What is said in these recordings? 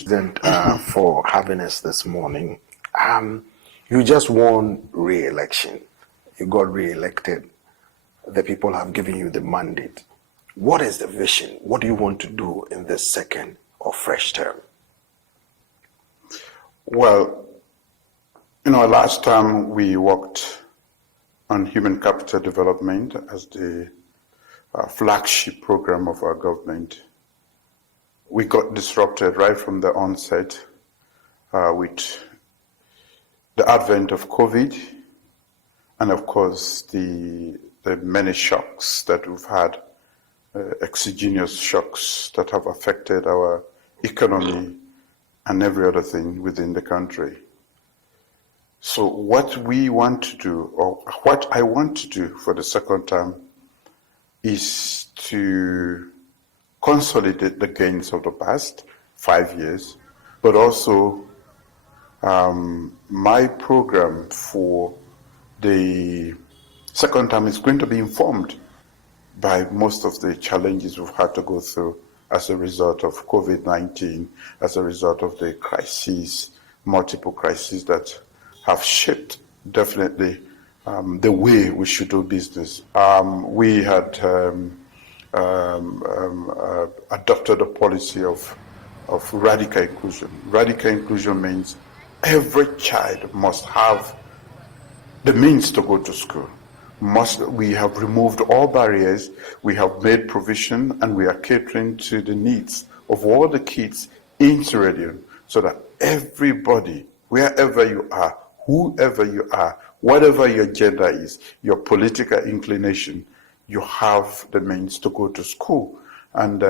For having us this morning. You just won re-election. You got re-elected. The people have given you the mandate. What is the vision? What do you want to do in this second or fresh term? Well, last time we worked on human capital development as the flagship program of our government. We got disrupted right from the onset with the advent of COVID and, of course, the many shocks that we've had, exogenous shocks that have affected our economy and every other thing within the country. So what we want to do, or what I want to do for the second term, is to consolidate the gains of the past 5 years, but also my program for the second term is going to be informed by most of the challenges we've had to go through as a result of COVID-19, as a result of the crises, multiple crises that have shaped definitely the way we should do business. We had adopted a policy of radical inclusion. Radical inclusion means every child must have the means to go to school. We have removed all barriers, we have made provision, and we are catering to the needs of all the kids in Sierra Leone, so that everybody, wherever you are, whoever you are, whatever your gender is, your political inclination, you have the means to go to school. And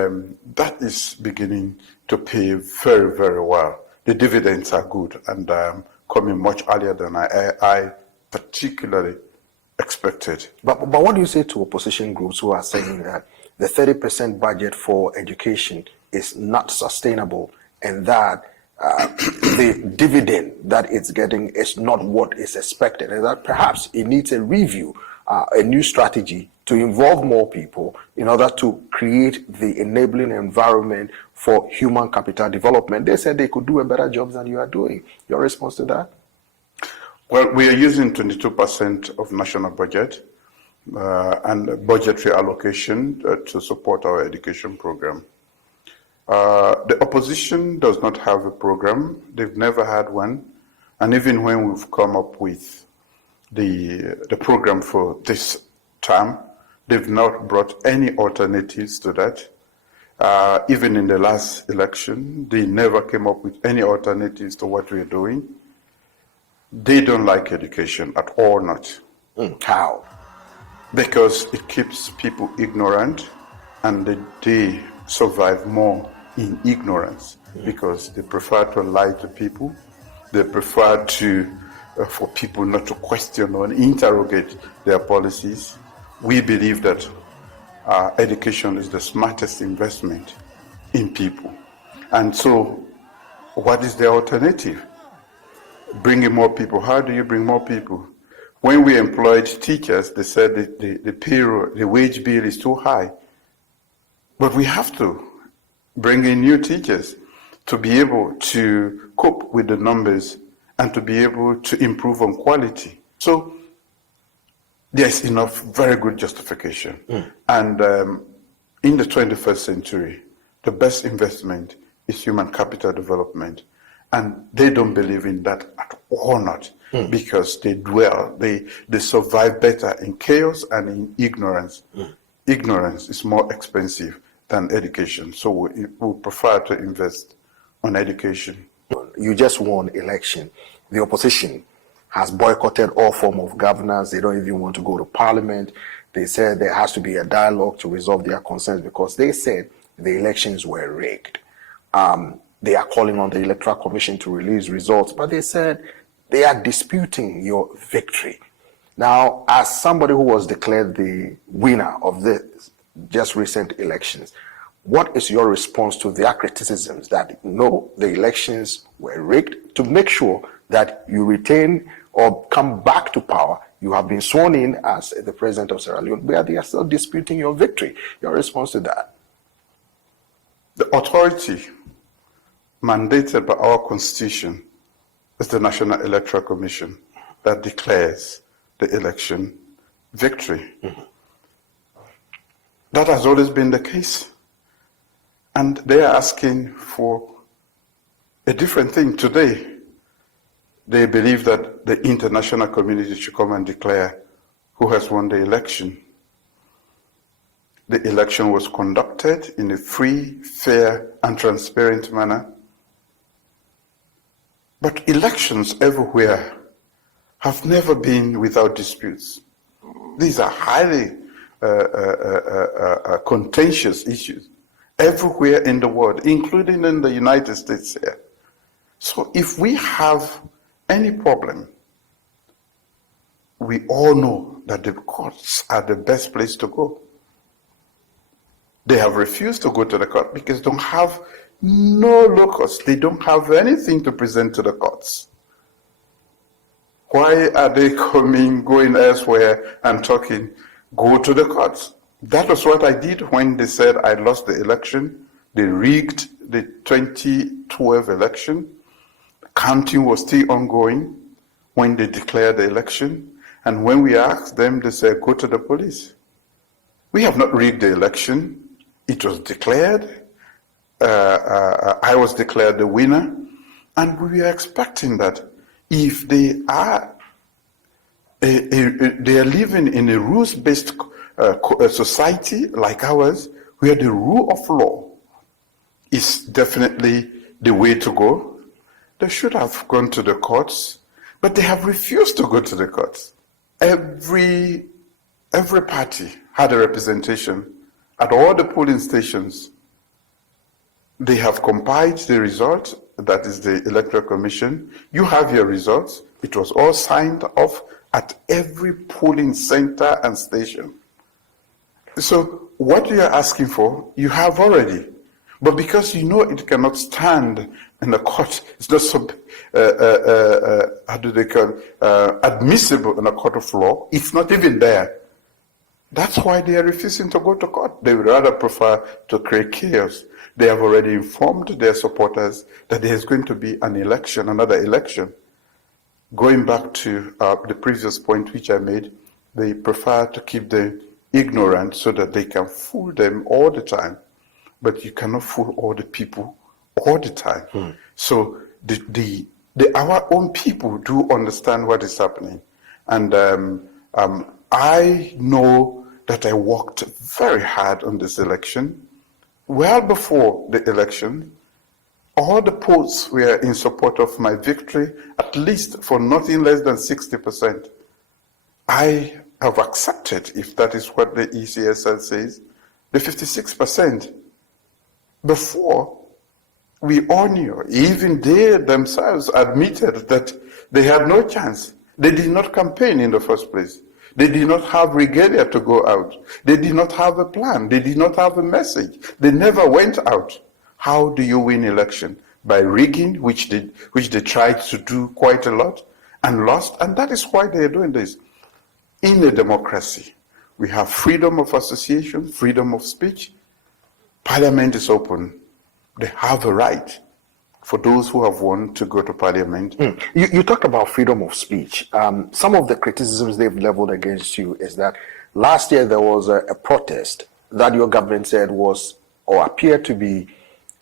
that is beginning to pay very, very well. The dividends are good and coming much earlier than I particularly expected. But what do you say to opposition groups who are saying that the 30% budget for education is not sustainable and that the dividend that it's getting is not what is expected, and that perhaps it needs a review, a new strategy to involve more people in order to create the enabling environment for human capital development? They said they could do a better job than you are doing. Your response to that? Well, we are using 22% of national budget and budgetary allocation to support our education program. The opposition does not have a program. They've never had one. And even when we've come up with the program for this term, they've not brought any alternatives to that. Even in the last election, they never came up with any alternatives to what we're doing. They don't like education at all, not. How? Because it keeps people ignorant and they survive more in ignorance because they prefer to lie to people. They prefer for people not to question or interrogate their policies. We believe that education is the smartest investment in people. And so what is the alternative? Bringing more people. How do you bring more people? When we employed teachers, they said that the payroll, the wage bill is too high. But we have to bring in new teachers to be able to cope with the numbers and to be able to improve on quality. So there's enough very good justification. And in the 21st century, the best investment is human capital development. And they don't believe in that at all, not because they survive better in chaos and in ignorance. Ignorance is more expensive than education, so we prefer to invest on education. You just won election. The opposition has boycotted all form of governance. They don't even want to go to parliament. They said there has to be a dialogue to resolve their concerns because they said the elections were rigged. They are calling on the Electoral Commission to release results, but they said they are disputing your victory. Now, as somebody who was declared the winner of the just recent elections, what is your response to their criticisms that no, the elections were rigged to make sure that you retain or come back to power? You have been sworn in as the president of Sierra Leone, but they are still disputing your victory. Your response to that? The authority mandated by our Constitution is the National Electoral Commission that declares the election victory. That has always been the case. And they are asking for a different thing today. They believe that the international community should come and declare who has won the election. The election was conducted in a free, fair, and transparent manner. But elections everywhere have never been without disputes. These are highly contentious issues everywhere in the world, including in the United States here. So if we have any problem, we all know that the courts are the best place to go. They have refused to go to the court because they don't have no locus. They don't have anything to present to the courts. Why are they going elsewhere and talking? Go to the courts. That was what I did when they said I lost the election. They rigged the 2012 election. Counting was still ongoing when they declared the election. And when we asked them, they said, go to the police. We have not rigged the election. It was declared. I was declared the winner. And we are expecting that if they are living in a rules-based society like ours, where the rule of law is definitely the way to go, they should have gone to the courts, but they have refused to go to the courts. Every party had a representation at all the polling stations. They have compiled the result, that is the Electoral Commission. You have your results. It was all signed off at every polling center and station. So what you are asking for, you have already. But because you know it cannot stand in the court, it's not so, admissible in a court of law, it's not even there. That's why they are refusing to go to court. They would rather prefer to create chaos. They have already informed their supporters that there is going to be an election, another election. Going back to the previous point which I made, they prefer to keep them ignorant so that they can fool them all the time. But you cannot fool all the people all the time. So our own people do understand what is happening. And I know that I worked very hard on this election. Well before the election, all the polls were in support of my victory, at least for nothing less than 60%. I have accepted, if that is what the ECSL says, the 56%. Before, we all knew, even they themselves admitted that they had no chance. They did not campaign in the first place. They did not have regalia to go out. They did not have a plan. They did not have a message. They never went out. How do you win election? By rigging, which they tried to do quite a lot and lost, and that is why they are doing this. In a democracy, we have freedom of association, freedom of speech. Parliament is open. They have a right for those who have won to go to parliament. You talked about freedom of speech. Some of the criticisms they've leveled against you is that last year there was a protest that your government said was or appeared to be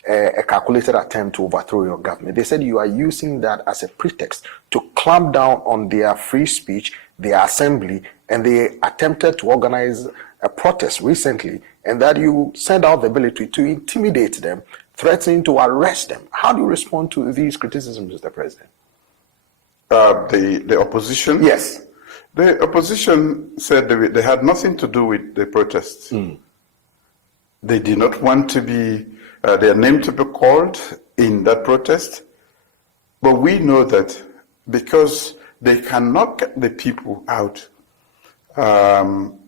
a calculated attempt to overthrow your government. They said you are using that as a pretext to clamp down on their free speech, their assembly, and they attempted to organize a protest recently, and that you sent out the ability to intimidate them, threatening to arrest them. How do you respond to these criticisms, Mr. President? The opposition? Yes. The opposition said they had nothing to do with the protests. They did not want to be their name to be called in that protest. But we know that because they cannot get the people out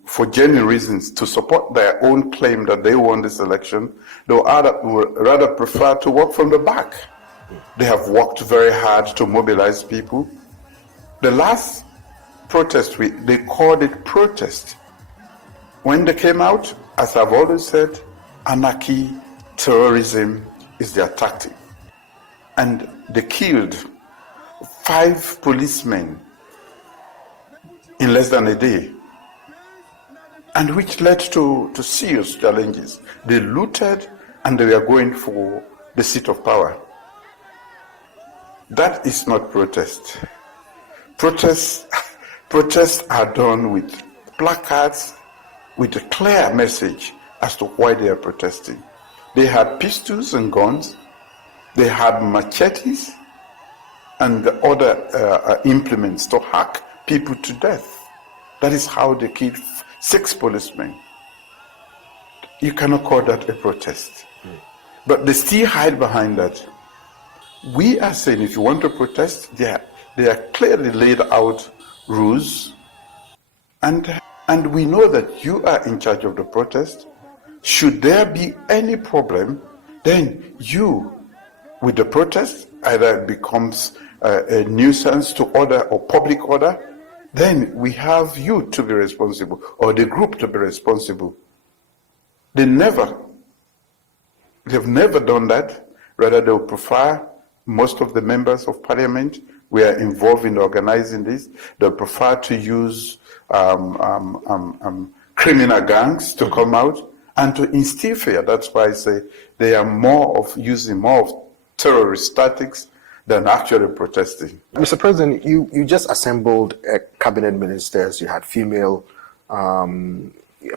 for genuine reasons to support their own claim that they won this election, they would rather prefer to work from the back. They have worked very hard to mobilize people. The last protest they called it protest. When they came out, as I've always said, anarchy, terrorism is their tactic. and they killed 5 policemen in less than a day, and which led to serious challenges. They looted and they were going for the seat of power. That is not protest. Protests are done with placards, with a clear message as to why they are protesting. They had pistols and guns, they had machetes and the other implements to hack people to death. That is how they killed 6 policemen. You cannot call that a protest. But they still hide behind that. We are saying if you want to protest, there are clearly laid out rules, and we know that you are in charge of the protest. Should there be any problem, then you, with the protest, either it becomes a nuisance to order or public order, then we have you to be responsible, or the group to be responsible. They've never done that. Rather, they would prefer most of the members of parliament were involved in organizing this. They prefer to use criminal gangs to come out and to instill fear. That's why I say they are using more of terrorist tactics than actually protesting. Mr. President, you just assembled cabinet ministers. You had a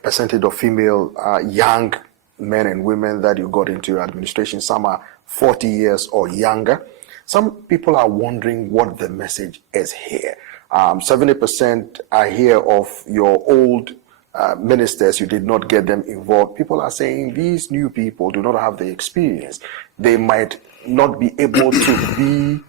percentage of female young men and women that you got into your administration. Some are 40 years or younger. Some people are wondering what the message is here. 70% I hear of your old ministers, you did not get them involved. People are saying these new people do not have the experience. They might not be able to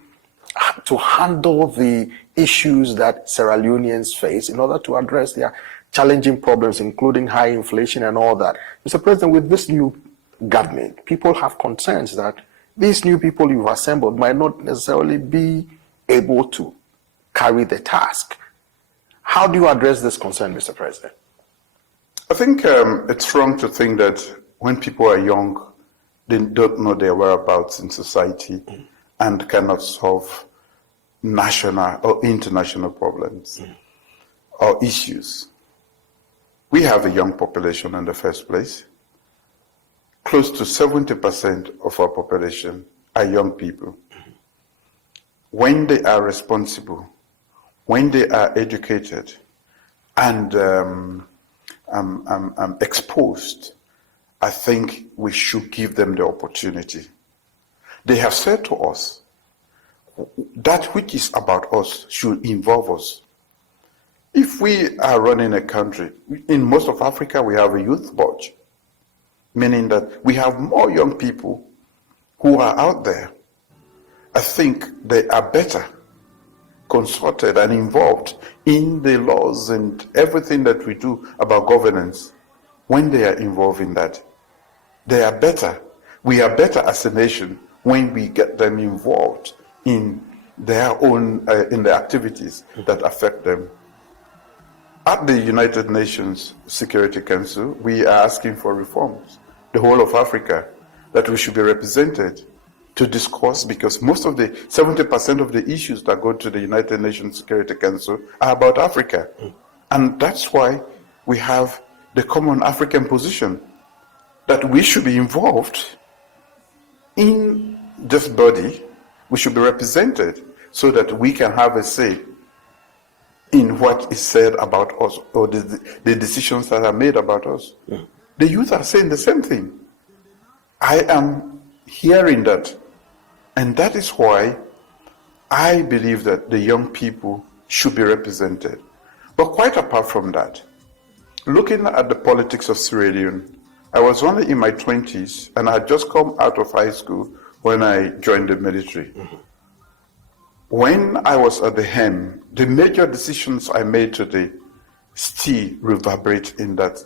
handle the issues that Sierra Leoneans face in order to address their challenging problems, including high inflation and all that. Mr. President, with this new government, people have concerns that these new people you've assembled might not necessarily be able to carry the task. How do you address this concern, Mr. President? I think it's wrong to think that when people are young, they don't know their whereabouts in society and cannot solve national or international problems or issues. We have a young population in the first place. Close to 70% of our population are young people. When they are responsible, when they are educated and exposed, I think we should give them the opportunity. They have said to us, that which is about us should involve us. If we are running a country, in most of Africa we have a youth budge, meaning that we have more young people who are out there. I think they are better consulted and involved in the laws and everything that we do about governance when they are involved in that. They are better. We are better as a nation when we get them involved in their own, in the activities that affect them. At the United Nations Security Council, we are asking for reforms. The whole of Africa, that we should be represented to discuss, because most of the 70% of the issues that go to the United Nations Security Council are about Africa. And that's why we have the common African position that we should be involved in this body. We should be represented so that we can have a say in what is said about us or the decisions that are made about us. The youth are saying the same thing. I am hearing that. And that is why I believe that the young people should be represented. But quite apart from that, looking at the politics of Sierra Leone, I was only in my 20s and I had just come out of high school when I joined the military. When I was at the helm, the major decisions I made today still reverberate in that.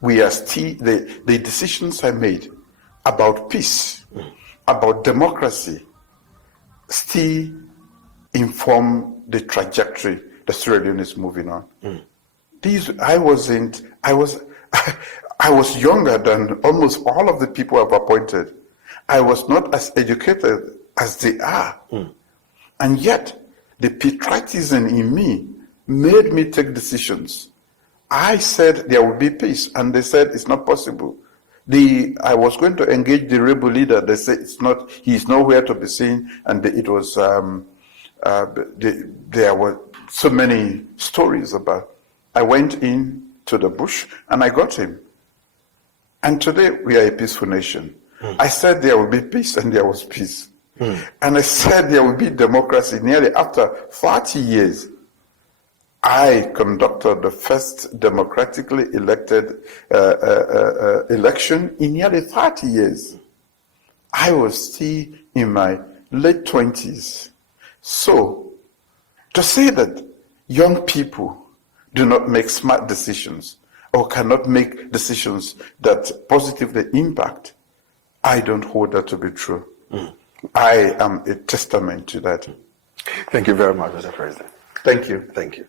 We are still, the decisions I made about peace, about democracy, still inform the trajectory that Sierra Leone is moving on. I was younger than almost all of the people I've appointed. I was not as educated as they are. And yet, the patriotism in me made me take decisions. I said there will be peace, and they said it's not possible. I was going to engage the rebel leader. They said he's nowhere to be seen, and it was there were so many stories about. I went in to the bush and I got him. And today we are a peaceful nation. I said there will be peace, and there was peace. And I said there will be democracy. Nearly after 40 years, I conducted the first democratically elected election in nearly 30 years. I was still in my late 20s. So, to say that young people do not make smart decisions or cannot make decisions that positively impact, I don't hold that to be true. I am a testament to that. Thank you very much, Mr. President. Thank you. Thank you.